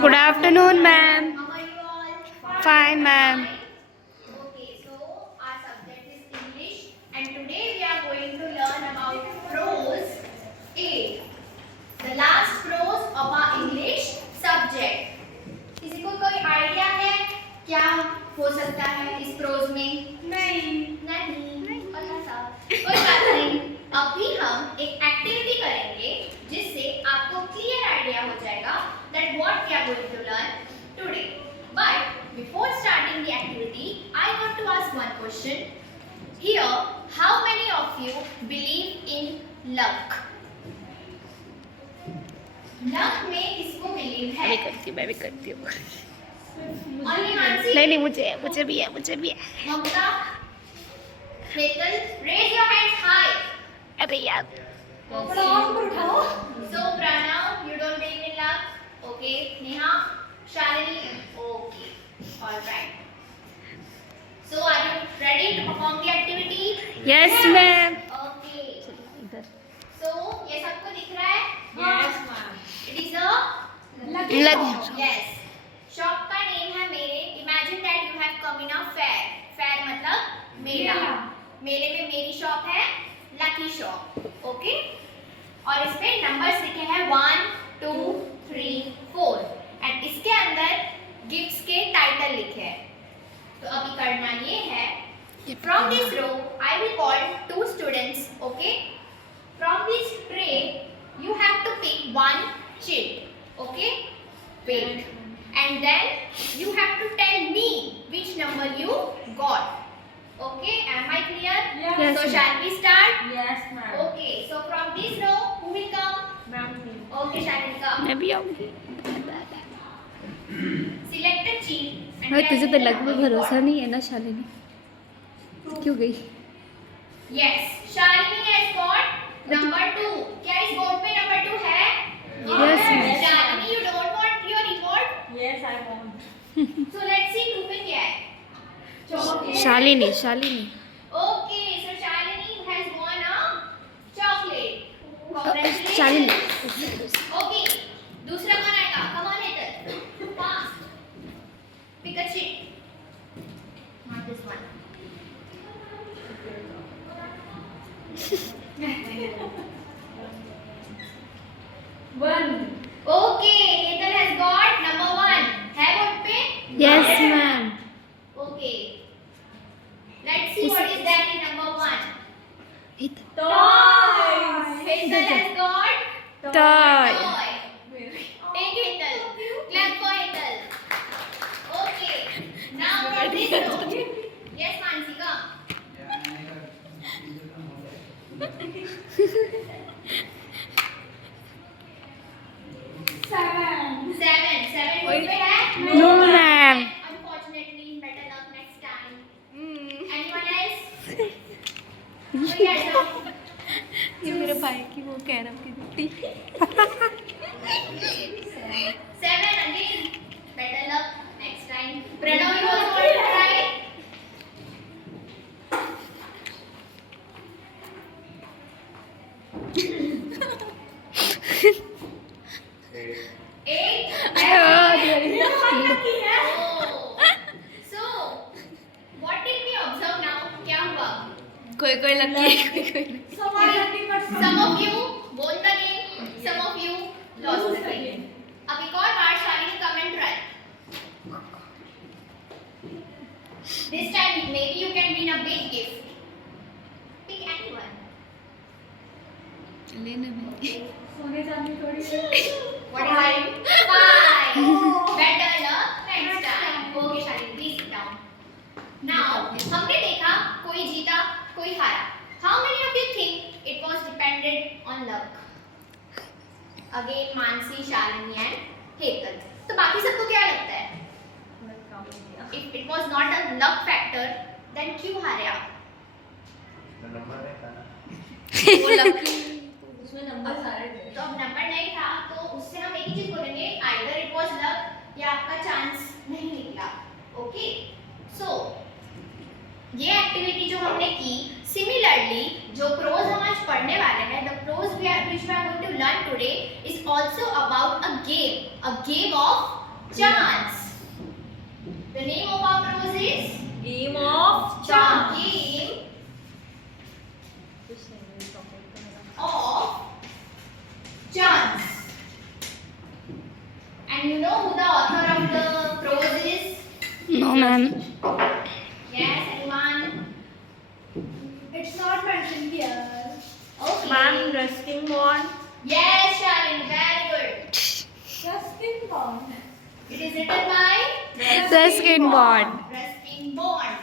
Good afternoon, ma'am. How are you all? Fine, ma'am. Okay, so our subject is English, and today we are going to learn about prose 8, the last prose of our English subject. किसी को कोई idea है क्या हो सकता है इस pros में? नहीं पता था। कोई बात नहीं, अभी हम एक एक्टिविटी करेंगे जिससे आपको क्लियर आइडिया हो जाएगा that what we are going to learn today. But before starting the activity, I want to ask one question. Here, how many of you believe in luck? luck में किसको believe है? मैं भी करती हूँ। Only Hansi? नहीं मुझे भी है Mamta? Hetal? Raise your hands high. अरे यार So Pranav, you don't believe in luck? Okay. Neha? Shalini? Okay. Alright. So are you ready to perform the activity? Yes ma'am. Okay. So ये सबको दिख रहा है? Yes, ma'am. It is a Lucky shop. Yes. Shop का name है मेरे. Imagine that you have come in a fair. Fair मतलब मेला. मेले में मेरी शॉप है लकी शॉप. ओके. और इस पे नंबर्स लिखे हैं 1, 2, 3, 4 एंड इसके अंदर गिफ्ट्स के टाइटल लिखे हैं. तो अभी करना ये है, from this row I will call 2 students. Okay. From this tray you have to pick one chit. Okay. Wait. And then you have to tell me which number you got. Okay. Am I clear? Yes. So shall we start? Yes, ma'am. Okay. So from this row, who will come? Ma'am. Okay, shall we come? मैं भी आऊँगी। Select a chit. and अरे tell तुझे me तो the लग number में you भरोसा got. नहीं है ना शालिनी? क्यों गई? Yes. Shalini has got number 2. क्या इस बोर्ड पे number 2 है? Yes, ma'am. Shalini, you don't want your remote? Yes, I want. So let's see 2 पे क्या है? Chocolate. Shalini Okay, so Shalini has won a chocolate. Congratulations. Shalini Okay, दूसरा कौन आएगा? Come on, Hetal. Fast. Pick a chit. Not this one. One. Okay, Hetal has got number 1. है board पे? Yes ma'am. Okay. Let's see what is there in number 1. Toys. Hetal has got toy. toy. Take Hetal. Clap for Hetal. Okay. Now for this row. Yes, Mansi, come. Seven board पे है? No ma'am. Unfortunately, better luck next time. Anyone else? कोई ऐसा? ये मेरे भाई की वो carrom की गुट्टी। 7 again. Better luck next time. Pranav, you also want to try? Eight. Oh. So, what did we observe now? क्या हुआ? कोई लकी कोई Some of you won the game. Some of you lost the game. अब एक और बार Shalini come and try. This time maybe you can win a big gift. Pick anyone. लेना भी। सोने चांदी थोड़ी What is it? 5. Better luck next time. Okay, Shalini, please sit down. Now, हमने देखा कोई जीता, कोई हारा. How many of you think it was dependent on luck? Again, Mansi, Shalini and Hetal. तो बाकी सबको क्या लगता है? If it was not a luck factor, then क्यों हारे आप? वो लकी। उसमें नंबर सारे थे. तो अब नंबर नहीं था तो उससे हम एक ही चीज बोलेंगे either it was luck या आपका चांस नहीं निकला. ओके. सो ये एक्टिविटी जो हमने की, सिमिलरली जो प्रोज हम आज पढ़ने वाले हैं, the prose which we are going to learn today is also about a game of chance. The name of our prose is Game of chance. chance. Game of chance. And you know who the author of the prose is? No, ma'am. Yes, anyone? It's not mentioned here. Okay. Ma'am, Ruskin Bond. Yes, Shalini, very good. Ruskin Bond. It is written by Ruskin Bond. Ruskin Bond.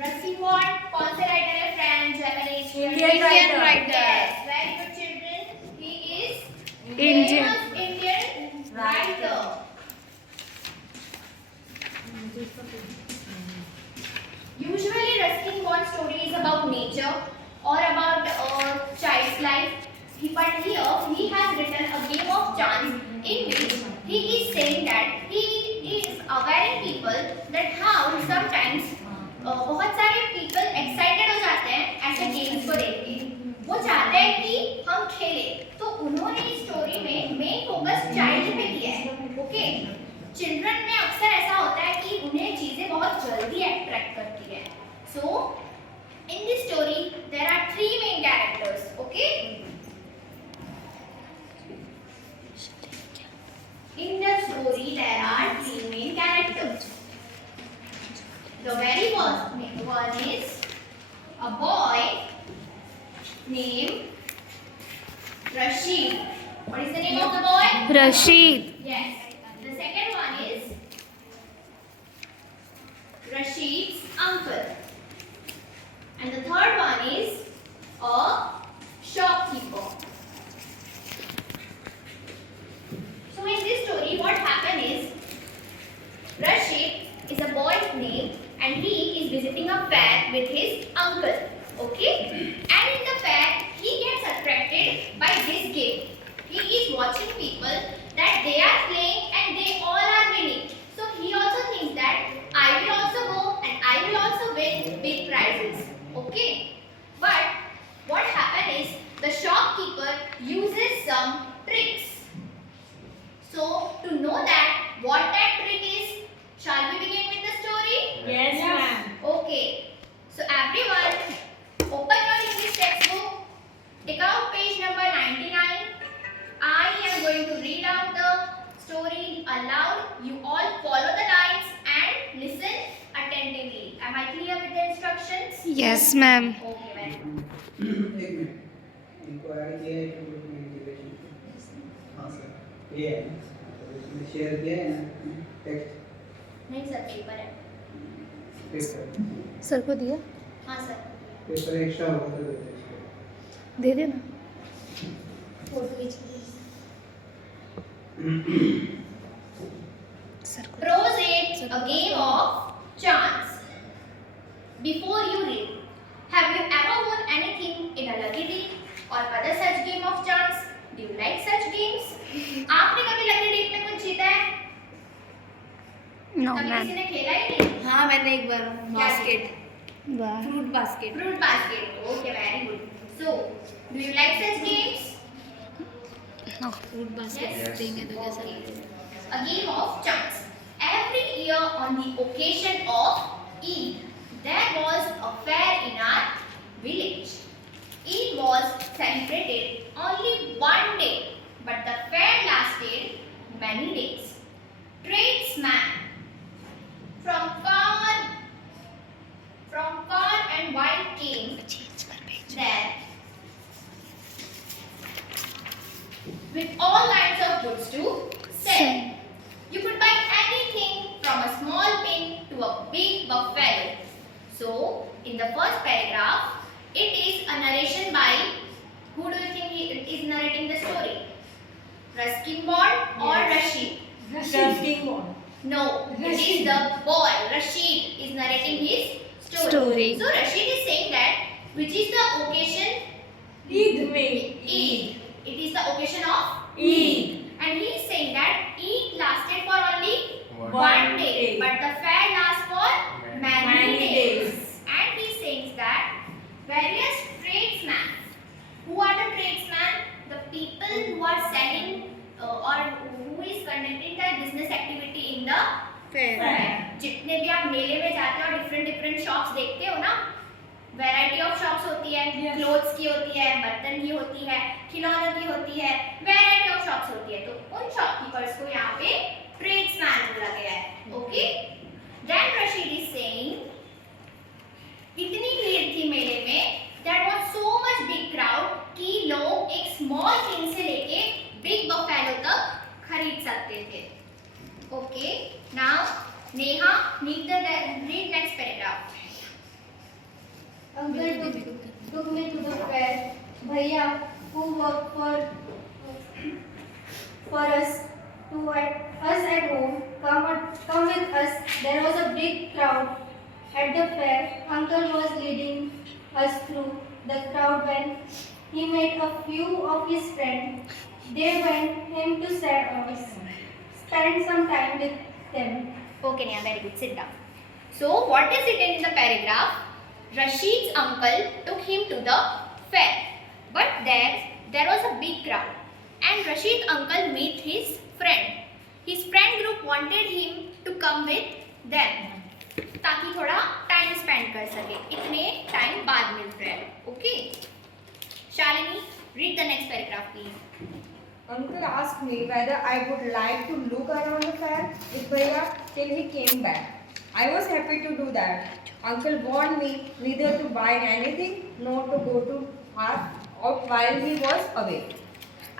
Ruskin Bond, कौन से writer है? French, Japanese, Indian writer. Yes, very good children. He is Indian. famous Indian writer. Usually, Ruskin Bond story is about nature or about a child's life. But here, he has written a game of chance in which he is saying that he is awareing people that how sometimes बहुत सारे people excited हो जाते हैं ऐसे games को देख के. वो चाहते हैं कि हम खेलें. तो उन्होंने इस story में main focus child पे दिया है. Okay? चिल्ड्रन में अक्सर ऐसा होता है कि उन्हें चीजें बहुत जल्दी अट्रैक्ट करती है. So in this story there are three main characters. Okay, in the story there are three main characters. The very first one is a boy name Rashid. What is the name of the boy? Rashid. Yes. The second one is Rashid's uncle. And the third one is a shopkeeper. So in this story, what happened is Rashid is a boy's name and he is visiting a fair with his uncle. Okay? And in the fair, he gets attracted by this game. He is watching people that they are playing and they all are winning. So he also thinks that I will also go and I will also win big prizes. Okay? But what happened is the shopkeeper uses some tricks. So to know that what that trick is, shall we begin with the story? Yes, ma'am. Okay. So everyone, open your English textbook. Take out page number 99. I am going to read out the story aloud. You all follow the lines and listen attentively. Am I clear with the instructions? Yes, ma'am. Okay, very good. एक minute इनको add किया है तो group में integration हाँ sir ये है तो इसमें शेयर किया है ना टेक्स्ट नहीं सर, पेपर है. पेपर सर को दिया? हाँ सर. पेपर एक्स्ट्रा होगा तो देते हैं दे देना. फोटो खींच लीजिए. सर को. Prose 8, a game of chance. Before you read, have you ever won anything in a lucky dip or other such game of chance? Do you like such games? आपने कभी lucky dip में कुछ जीता है? No, कभी ma'am. किसी ने खेला ही नहीं? हाँ, मैंने एक बार basket. Wow. Fruit basket. Fruit basket. Okay, very good. So, do you like such games? No. Fruit Yes. देंगे तो कैसा Okay. लगेगा? A game of chance. Every year on the occasion of Eid, there was a fair in our village. Eid was celebrated only one day, but the fair lasted many days. Tradesmen from far and wide came there with all kinds of goods to sell. You could buy anything from a small pin to a big buffalo. So, in the first paragraph, it is a narration by, who do you think is narrating the story? Ruskin Bond or Yes. Rashid? Ruskin Bond. No, it is the boy. Rashid is narrating his Story. So, Rashid is saying that, which is the occasion? Eid में. Eid. It is the occasion of Eid. And he is saying that Eid lasted for only One day, day. but the fair lasts for many Many days. days. And he says that various tradesmen, who are the tradesmen? The people who are selling or who is the Fair. जितने भी आप मेले में जाते हो different different shops देखते हो ना, वैरायटी ऑफ शॉप्स होती है, क्लोथ्स की होती है, बर्तन की होती है, खिलौनों की होती है, वैरायटी ऑफ शॉप्स होती है। तो उन शॉपकीपर्स को यहाँ पे ट्रेड्समैन बोला गया है। Okay, then Rashid is saying इतनी भीड़ थी मेले में, that was so much big crowd कि लोग एक स्मॉल थिंग से लेके बिग बफेलो तक खरीद सकते थे। Okay, now Neha read next paragraph. Uncle took me to the fair. Bhaiya, who worked for us at home, come with us. There was a big crowd at the fair. Uncle was leading us through the crowd when he met a few of his friends. They went him to spend some time with them. Okay, Neha, very good. Sit down. So, what is written in the paragraph? Rashid's uncle took him to the fair, but there was a big crowd, and Rashid's uncle met his friend. His friend group wanted him to come with them, ताकि थोड़ा time spend कर सके। इतने time बाद मिल रहे हैं। Okay, Shalini, read the next paragraph, please. Uncle asked me whether I would like to look around the fair with Bhaiya till he came back. I was happy to do that. Uncle warned me neither to buy anything nor to go out while he was away.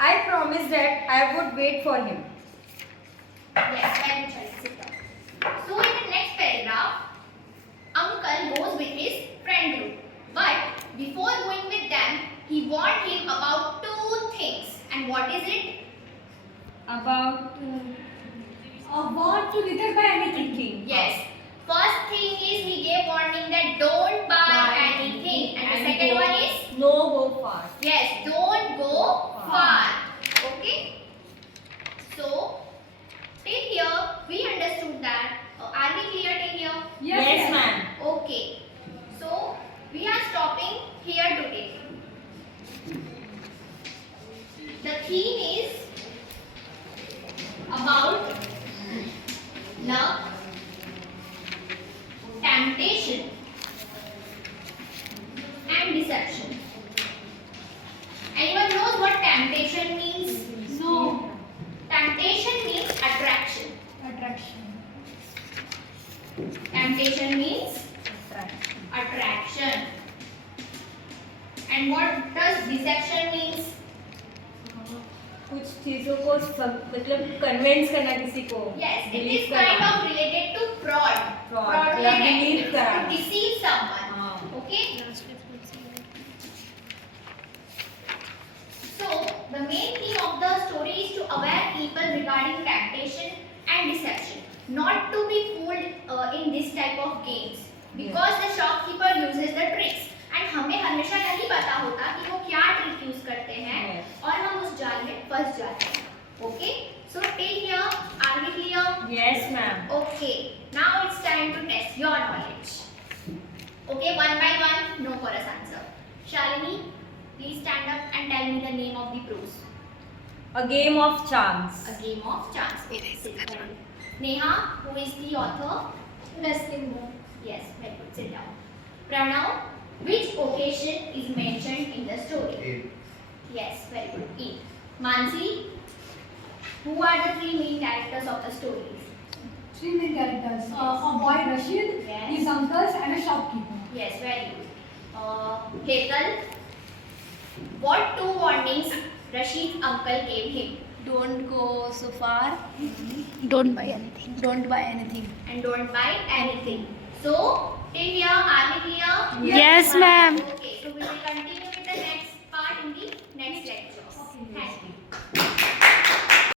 I promised that I would wait for him. Yes, very good, Shalit. Sit down. So in the next paragraph, uncle goes with his friend group, but before going with them, he warned him about two things. And what is it? About Want to little by anything. Yes. First thing is he gave warning that don't buy anything, and the second one is no go far. yes, don't go far. Okay. So till here we understood that. Are we clear till here? Yes, ma'am. Okay. So we are stopping here today. The theme is about love, temptation, and deception. Anyone knows what temptation means? No. Temptation means attraction. Attraction. Temptation means attraction. And what does deception means? कुछ चीजों को मतलब convince करना किसी को Yes, it believe is kind करना। of related to fraud. Fraud, Fraudulent yeah, believe activities, कराना। to deceive someone. हाँ। Okay. So the main theme of the story is to aware people regarding temptation and deception, not to be fooled in this type of games, because the shopkeeper uses the tricks. And हमें हमेशा नहीं पता होता कि वो क्या trick use करते हैं और हम उस जाल में फंस जाते हैं। Okay, so till here are we clear? Yes, ma'am. Okay, now it's time to test your knowledge. Okay, one by one, no chorus answer. Shalini, please stand up and tell me the name of the prose. A game of chance. A game of chance. Okay, sit down. Neha, who is the author? Wrestling ball. Yes, very good. Sit down. Pranav, which occasion is mentioned in the story? Yes, very good. Eid. Mansi, who are the three main characters of the stories? Three main characters. A boy Rashid, Yes. his uncles, and a shopkeeper. Yes, very good. Hetal, what two warnings Rashid's uncle gave him? Don't go so far. Don't buy anything. Don't buy anything. And don't buy anything. So, till here, are we clear? Yes, ma'am. Okay, so we will continue with the next part in the next lecture. Thank you.